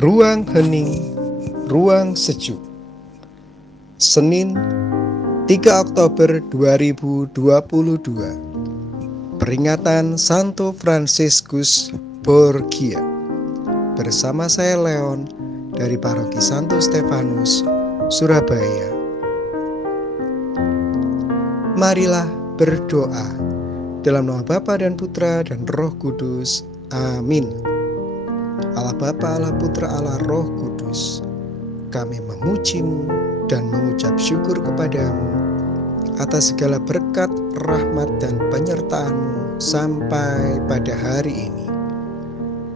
Ruang Hening, Ruang Sejuk. Senin, 3 Oktober 2022. Peringatan Santo Fransiskus Borgia. Bersama saya Leon dari Paroki Santo Stefanus, Surabaya. Marilah berdoa dalam nama Bapa dan Putra dan Roh Kudus. Amin. Allah Bapa, Allah Putra, Allah Roh Kudus, kami memuji-Mu dan mengucap syukur kepadamu atas segala berkat, rahmat, dan penyertaan-Mu sampai pada hari ini.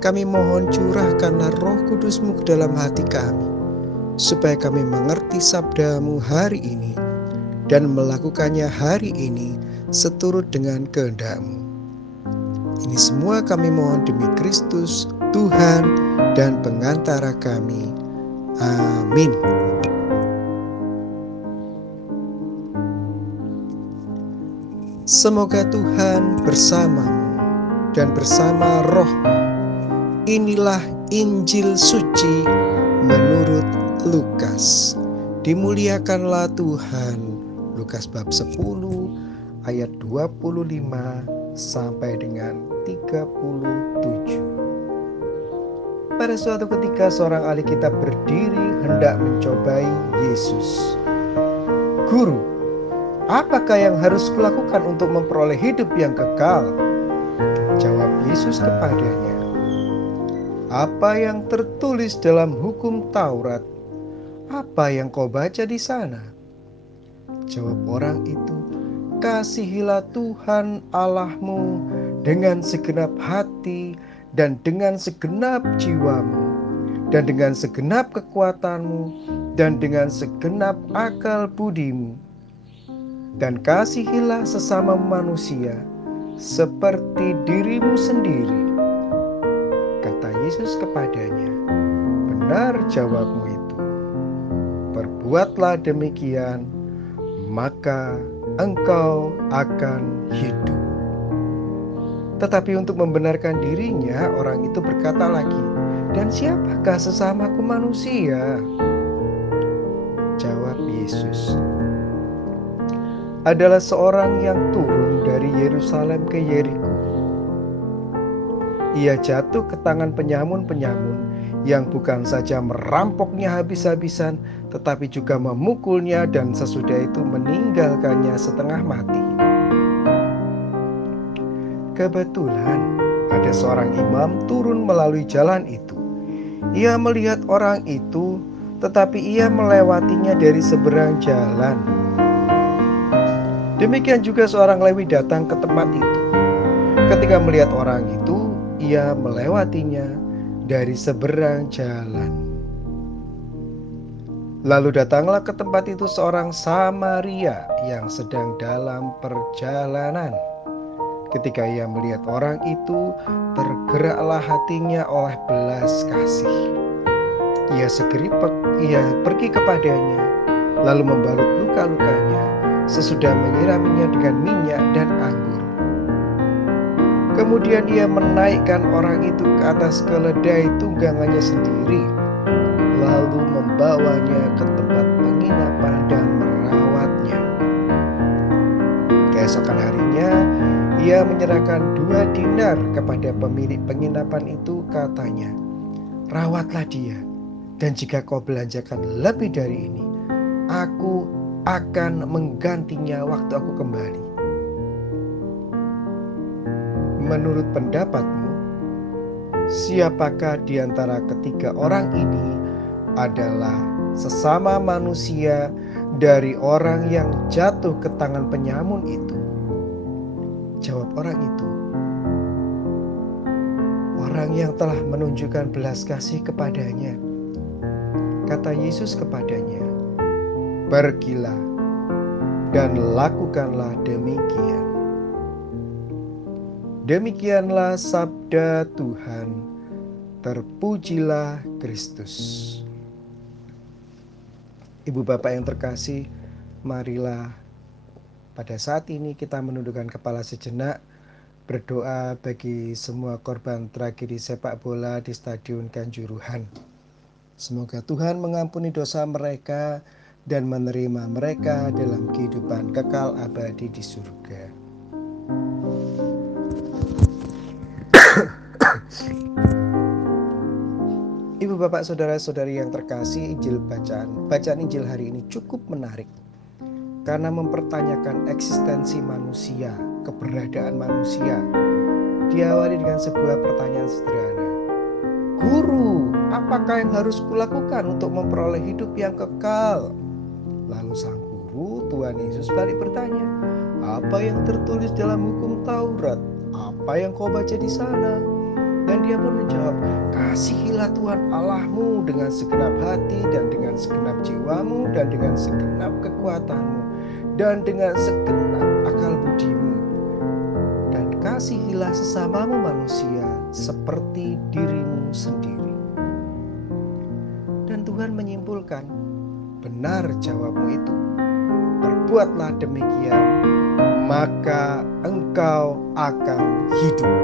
Kami mohon curahkanlah Roh Kudus-Mu ke dalam hati kami, supaya kami mengerti sabda-Mu hari ini dan melakukannya hari ini seturut dengan kehendak-Mu. Ini semua kami mohon demi Kristus, Tuhan dan pengantara kami. Amin. Semoga Tuhan bersamamu dan bersama rohmu. Inilah Injil suci menurut Lukas. Dimuliakanlah Tuhan. Lukas bab 10 ayat 25 sampai dengan 37. Pada suatu ketika seorang ahli kitab berdiri hendak mencobai Yesus. Guru, apakah yang harus kulakukan untuk memperoleh hidup yang kekal? Jawab Yesus kepadanya, apa yang tertulis dalam hukum Taurat? Apa yang kau baca di sana? Jawab orang itu, kasihilah Tuhan Allahmu dengan segenap hati dan dengan segenap jiwamu dan dengan segenap kekuatanmu dan dengan segenap akal budimu. Dan kasihilah sesama manusia seperti dirimu sendiri. Kata Yesus kepadanya, benar jawabmu itu. Perbuatlah demikian, maka engkau akan hidup. Tetapi untuk membenarkan dirinya, orang itu berkata lagi, dan siapakah sesamaku manusia? Jawab Yesus, adalah seorang yang turun dari Yerusalem ke Yeriko. Ia jatuh ke tangan penyamun-penyamun yang bukan saja merampoknya habis-habisan, tetapi juga memukulnya dan sesudah itu meninggalkannya setengah mati. Kebetulan ada seorang imam turun melalui jalan itu. Ia melihat orang itu, tetapi ia melewatinya dari seberang jalan. Demikian juga seorang Lewi datang ke tempat itu. Ketika melihat orang itu, ia melewatinya dari seberang jalan. Lalu datanglah ke tempat itu seorang Samaria yang sedang dalam perjalanan. Ketika ia melihat orang itu, tergeraklah hatinya oleh belas kasih. Ia pergi kepadanya, lalu membalut luka-lukanya, sesudah menyiraminya dengan minyak dan anggur. Kemudian ia menaikkan orang itu ke atas keledai tunggangannya sendiri, lalu membawanya ke tempat penginapan dan merawatnya. Keesokan harinya, ia menyerahkan 2 dinar kepada pemilik penginapan itu, katanya, rawatlah dia, dan jika kau belanjakan lebih dari ini, aku akan menggantinya waktu aku kembali. Menurut pendapatmu, siapakah di antara ketiga orang ini adalah sesama manusia dari orang yang jatuh ke tangan penyamun itu? Jawab orang itu, orang yang telah menunjukkan belas kasih kepadanya. Kata Yesus kepadanya, pergilah dan lakukanlah demikian. Demikianlah sabda Tuhan. Terpujilah Kristus. Ibu Bapak yang terkasih, marilah pada saat ini kita menundukkan kepala sejenak, berdoa bagi semua korban tragedi sepak bola di Stadion Kanjuruhan. Semoga Tuhan mengampuni dosa mereka dan menerima mereka dalam kehidupan kekal abadi di surga. Ibu bapak saudara-saudari yang terkasih, bacaan Injil hari ini cukup menarik karena mempertanyakan eksistensi manusia, keberadaan manusia. Diawali dengan sebuah pertanyaan sederhana. Guru, apakah yang harus kulakukan untuk memperoleh hidup yang kekal? Lalu sang guru, Tuhan Yesus balik bertanya, apa yang tertulis dalam hukum Taurat? Apa yang kau baca di sana? Dan dia pun menjawab, kasihilah Tuhan Allahmu dengan segenap hati dan dengan segenap jiwamu dan dengan segenap kekuatanmu dan dengan segenap akal budimu. Dan kasihilah sesamamu manusia seperti dirimu sendiri. Dan Tuhan menyimpulkan, benar jawabmu itu. Perbuatlah demikian, maka engkau akan hidup.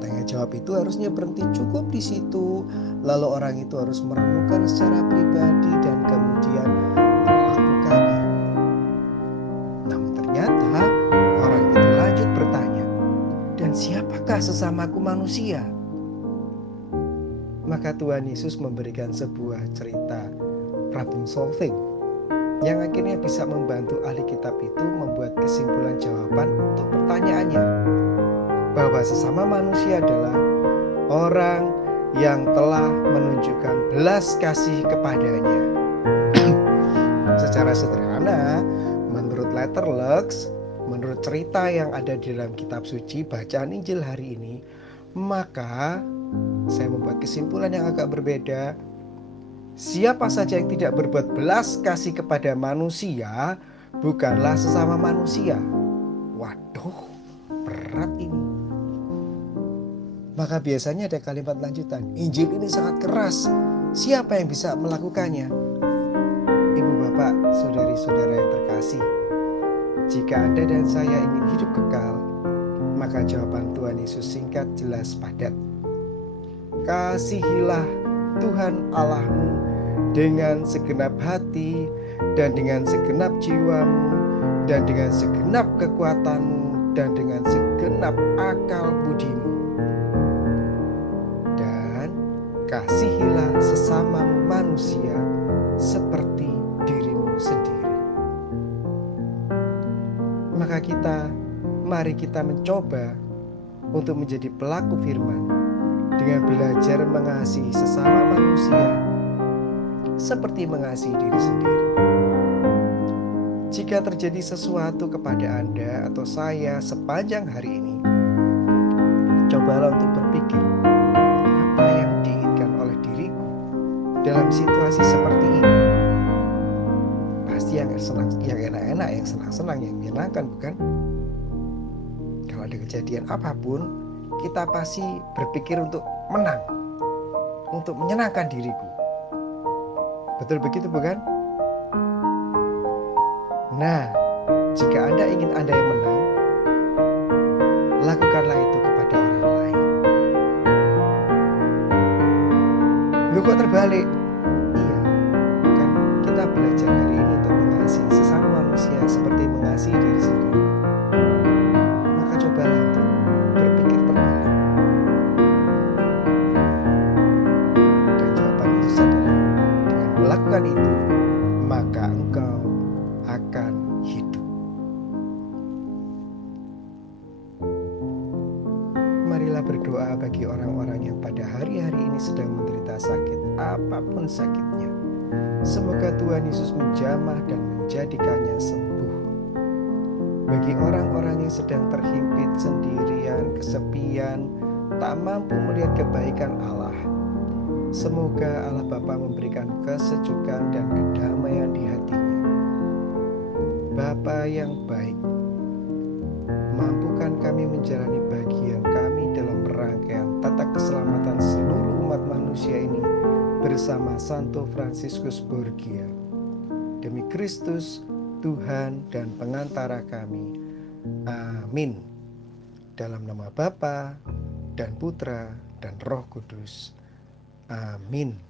Tanya jawab itu harusnya berhenti cukup di situ, lalu orang itu harus merenungkan secara pribadi dan kemudian melakukannya. Namun ternyata orang itu lanjut bertanya, dan siapakah sesamaku manusia? Maka Tuhan Yesus memberikan sebuah cerita problem solving yang akhirnya bisa membantu ahli kitab itu membuat kesimpulan jawaban untuk pertanyaannya, bahwa sesama manusia adalah orang yang telah menunjukkan belas kasih kepadanya. Secara sederhana, menurut Letterlux, menurut cerita yang ada di dalam kitab suci bacaan Injil hari ini, maka saya membuat kesimpulan yang agak berbeda. Siapa saja yang tidak berbuat belas kasih kepada manusia bukanlah sesama manusia. Waduh, berat ini. Maka biasanya ada kalimat lanjutan, Injil ini sangat keras, siapa yang bisa melakukannya? Ibu bapak, saudari-saudara yang terkasih, jika Anda dan saya ingin hidup kekal, maka jawaban Tuhan Yesus singkat, jelas, padat. Kasihilah Tuhan Allahmu dengan segenap hati dan dengan segenap jiwamu dan dengan segenap kekuatanmu dan dengan segenap akal budimu. Dan kasihilah sesamamu manusia seperti dirimu sendiri. Maka mari kita mencoba untuk menjadi pelaku firman dengan belajar mengasihi sesama manusia seperti mengasihi diri sendiri. Jika terjadi sesuatu kepada Anda atau saya sepanjang hari ini, cobalah untuk berpikir, apa yang diinginkan oleh diriku dalam situasi seperti ini? Pasti yang enak-enak, yang senang-senang, yang menyenangkan, bukan? Kalau ada kejadian apapun, kita pasti berpikir untuk menang, untuk menyenangkan diriku. Betul begitu, bukan? Nah, jika Anda ingin Anda yang menang, lakukanlah itu kepada orang lain. Loh, kok terbalik? Iya, kan kita belajar hari ini untuk mengasihi sesama manusia seperti mengasihi diri sendiri. Maka cobalah untuk berpikir terbalik. Dan jawaban Yesus adalah, dengan melakukan itu, maka engkau akan hidup. Marilah berdoa bagi orang-orang yang pada hari-hari ini sedang menderita sakit, apapun sakitnya. Semoga Tuhan Yesus menjamah dan menjadikannya sembuh. Bagi orang-orang yang sedang terhimpit sendirian, kesepian, tak mampu melihat kebaikan Allah, semoga Allah Bapa memberikan kesejukan dan kedamaian di hatinya. Bapa yang baik, mampukan kami menjalani bagian kami dalam rangkaian tata keselamatan seluruh umat manusia ini bersama Santo Fransiskus Borgia. Demi Kristus, Tuhan dan pengantara kami. Amin. Dalam nama Bapa dan Putra dan Roh Kudus. Amin.